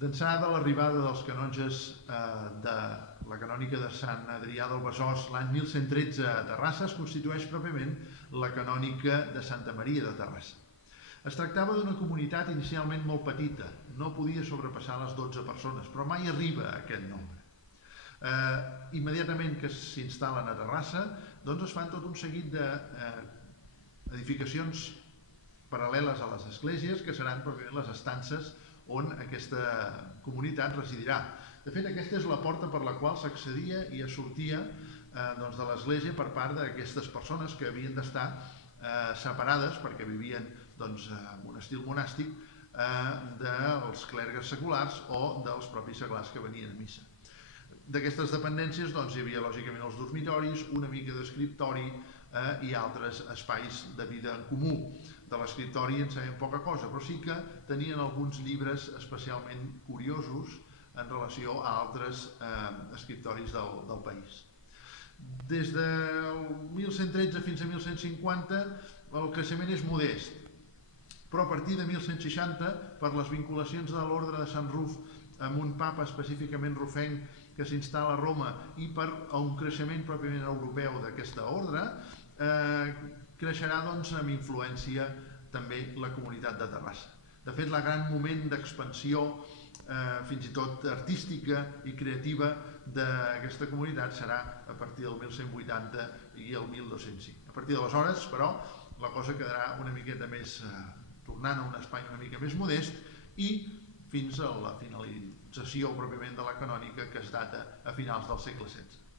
D'ençà de l'arribada dels canonges de la canònica de Sant Adrià del Besòs l'any 1113 a Terrassa, es constitueix pròpiament la canònica de Santa Maria de Terrassa. Es tractava d'una comunitat inicialment molt petita, no podia sobrepassar les 12 persones, però mai arriba a aquest nombre. Immediatament que s'instal·len a Terrassa, doncs es fan tot un seguit d'edificacions paral·leles a les esglésies, que seran pròpiament les estances on aquesta comunitat residirà. De fet, aquesta és la porta per la qual s'accedia i es sortia de l'església per part d'aquestes persones que havien d'estar separades, perquè vivien en un estil monàstic, dels clergues seculars o dels propis seglars que venien a missa. D'aquestes dependències hi havia lògicament els dormitoris, una mica d'escriptori i altres espais de vida en comú. De l'escriptori en sabem poca cosa, però sí que tenien alguns llibres especialment curiosos en relació a altres escriptoris del país. Des del 1113 fins a 1150 el creixement és modest, però a partir de 1160, per les vinculacions de l'ordre de Sant Ruf amb un papa específicament rufenc que s'instal·la a Roma i per un creixement pròpiament europeu d'aquesta ordre, creixerà amb influència també la comunitat de Terrassa. De fet, el gran moment d'expansió, fins i tot artística i creativa d'aquesta comunitat serà a partir del 1180 i el 1205. A partir d'aleshores, però, la cosa quedarà una miqueta més, tornant a un espai una mica més modest i fins a la finalització pròpiament de la canònica, que es data a finals del segle XVI.